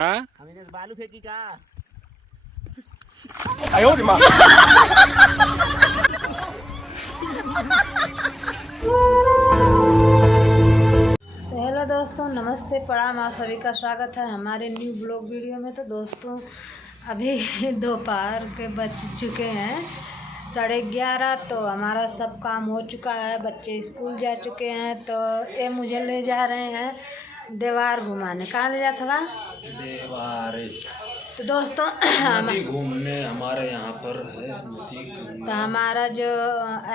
हाँ हमने बालू फेंकी का आयो रे माँ। हेलो दोस्तों, नमस्ते, प्रणाम। आप सभी का स्वागत है हमारे न्यू ब्लॉग वीडियो में। तो दोस्तों अभी दोपहर के बज चुके हैं 11:30। तो हमारा सब काम हो चुका है, बच्चे स्कूल जा चुके हैं। तो ये मुझे ले जा रहे हैं देवार घुमाने। कहाँ ले जाता था? देवार। तो दोस्तों नदी घूमने हमारे यहाँ पर है नदी घूमने। तो हमारा जो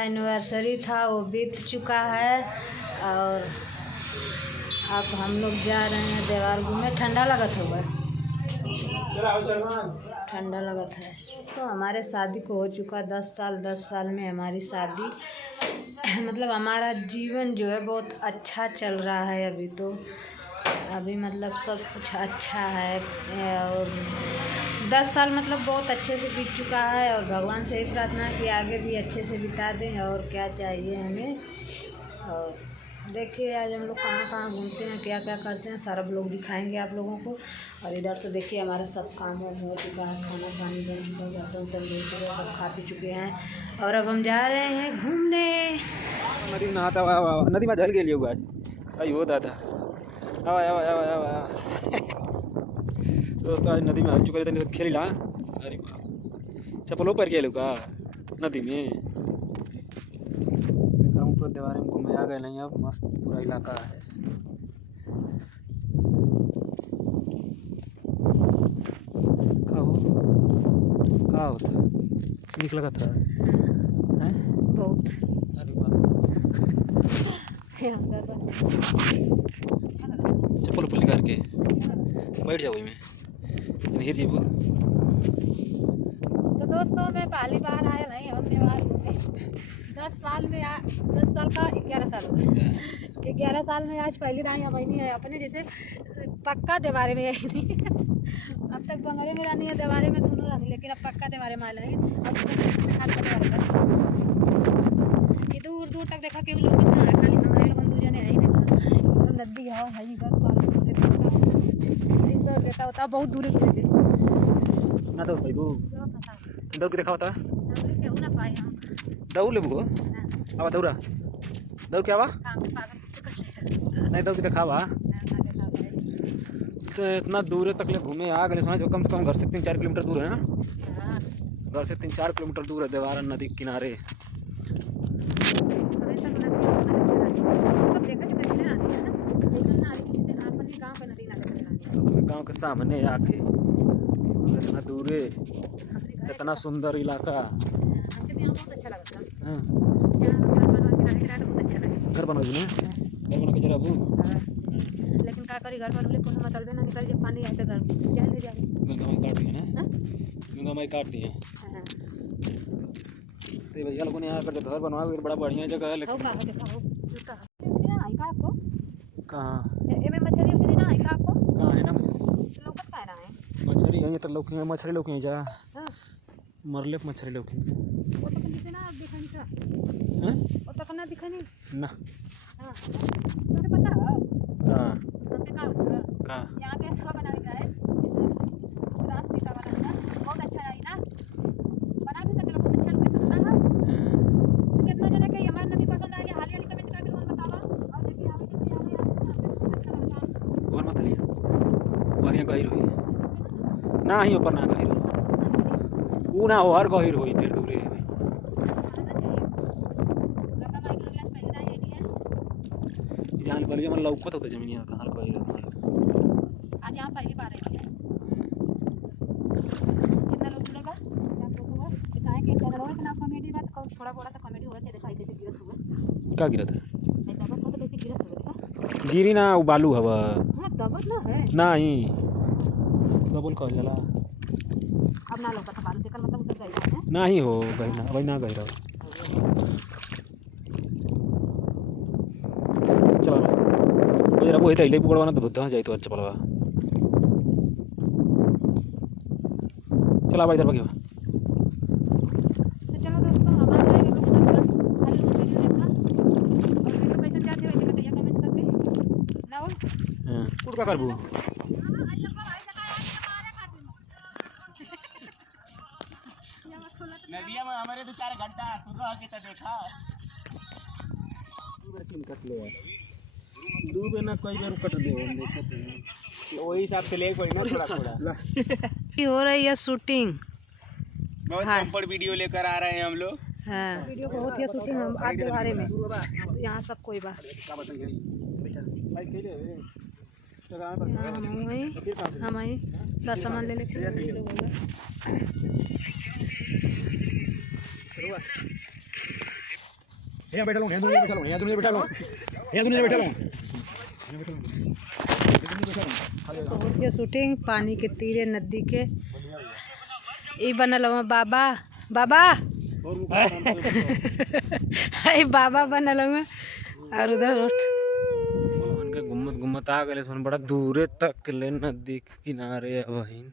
एनिवर्सरी था वो बीत चुका है और अब हम लोग जा रहे हैं देवार घूमने। ठंडा लगत होगा, ठंडा लगत है। तो हमारे शादी को हो चुका 10 साल। 10 साल में हमारी शादी मतलब हमारा जीवन जो है बहुत अच्छा चल रहा है। अभी मतलब सब कुछ अच्छा है और 10 साल मतलब बहुत अच्छे से बीत चुका है। और भगवान से ही प्रार्थना कि आगे भी अच्छे से बिता दें। और क्या चाहिए हमें। और देखिए आज हम लोग कहाँ कहाँ घूमते हैं, क्या क्या करते हैं, सारा लोग दिखाएंगे आप लोगों को। और इधर तो देखिए हमारा सब काम हो चुका है, खाना पानी बन चुका है, बर्तन उर्तन धो चुके हैं, सब खा पी चुके हैं। और अब हम जा रहे हैं घूमने। नदी में नहाता हुआ नदी में जल गए लिए आज। अयो दादा आवा आवा आवा आवा। दोस्तों आज नदी में हल चुके थे, खेली ला। अरे चप्पलों पर के का नदी में पूरा देवारे में घूमे आ गए। नहीं अब मस्त पूरा इलाका है। का होता निक लगा था है बहुत चप्पल उप्पल निकाल के बैठ जाओ में हिर जीबो। तो दोस्तों मैं पहली बार आया नहीं हम देवार घूमे 10 साल में 10 साल का 11 साल हो गया। 11 साल में आज पहली दाई बहनी है अपने जैसे पक्का देवारे में आई नहीं। अब तक बंगरे में रहनी है, देवारे में दोनों रहनी, लेकिन अब पक्का देवारे में आए। ये दूर दूर तक देखा केहू लोग कितना है, खाली हमारे लोग दू जने आई देखा नदी है हई घर पाल सब देता होता बहुत दूर ना तो भाई वो दौड़ के दिखावा था केहू ना पाए हम दौड़ ले बुको आवा दौड़ा दौड़ के आवा नहीं दौड़ के दिखावा। तो इतना दूर तक ले घूमे आ गए समझ। कम से कम घर से 3-4 किलोमीटर दूर है ना। घर से 3-4 किलोमीटर दूर है देवारा नदी के किनारे। गांव के सामने आके इतना दूर है, इतना सुंदर इलाका। घर बनवा घर बना के जरा लेकिन का करी घर बनले कोनो मतलब ना निकल जब पानी आए तो घर जाए ले जाए गंगा माई काट दिए ना। गंगा माई काट दिए तो भैया लोगों ने यहाँ कर घर बनवा बड़ा बढ़िया जगह है। लेकिन कहाँ मछली ना है आपको कहाँ है ना मछली लोकत का है मछली यहीं तो लौकी मछली लौकी जा मरले मछली लौकी वो तो नीचे ना दिखानी का हैं वो तो कना दिखानी ना। हां तो पता है कहाँ हमके का होता कहाँ यहाँ पे अच्छा बना दिया है राम सीता वाला था बहुत अच्छा है ना बना भी सके बहुत अच्छा लोकेशन बना है। कितना जने के हमारी नदी पसंद आई हाल ही कमेंट करके उन्होंने बतावा। और देखिए आवे अच्छा लगता और मत लिया और यहाँ गहिर हुई ना ही ऊपर ना गहिर वो ना हो हर गहिर हुई फिर दूरे जान पहले मन लौकत होता जमीन कहाँ गहिर आज यहाँ पहली बार आई है। कितना लोग जुड़ेगा आप लोगों को बताएं कि चैनल में ना कॉमेडी बात को थोड़ा बोला तो कॉमेडी हो जाए। दिखाई कैसे गिरत हुआ क्या गिरा था नहीं दबत हो तो कैसे गिरत हुआ गिरी ना वो बालू हवा हां दबत ना है नहीं डबल कह जाला अब ना लोग बालू देकर मतलब उतर गई है ना ही हो गई ना वही ना गई रहो। चलो वो जरा वो है तैले पकड़वाना तो बुद्धा जाए तो अच्छा पलवा चला भाई इधर बगियो। तो चलो दोस्तों हमारा हरी मछली देखना और कैसे जाते हो ये बताइए कमेंट करके ना हो हां कुड़ का करबू नदिया में हमारे 2-4 घंटा तू रह के तो देखा सीन कट ले डूबे ना कोई बार कट दे वही हिसाब से ले कोई ना थोड़ा थोड़ा हो रही है शूटिंग। बहुत हाँ। कंफर्ट वीडियो लेकर आ रहे हैं हम लोग। हाँ वीडियो को होती है शूटिंग हम आज दोबारे में यहाँ सब कोई बा क्या बताएंगे भाई के लिए इंस्टाग्राम पर यहाँ हम आई सब सामान ले लेते हैं। यहाँ बैठा लो यहाँ दुनिया बैठा लो यहाँ दुनिया बैठा लो यहाँ दुनिया बैठा लो तो होती है शूटिंग पानी के तीरे नदी के ई बनल हुआ बाबा बाबा हाय बाबा बनल हुआ और उधर उनके गुम्मत गुम्मत आ गए सोन बड़ा दूरे तक ले नदी के किनारे वहीं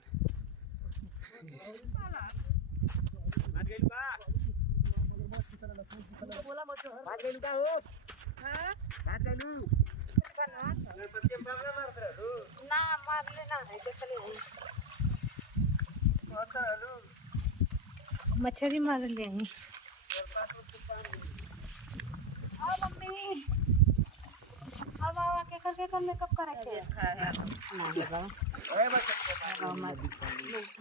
मछली मार ले मम्मी के करके कम मेकअप करे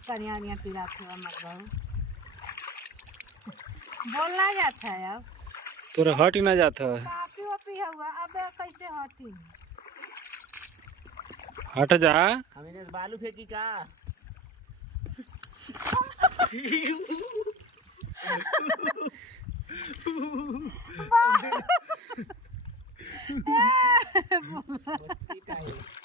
कनिया पीला थे मत बोलना जाता है अब तोरा हट ही ना जाता है काफी वापी हुआ अब कैसे हटी हट जा हमें बालू फेंकी का बोला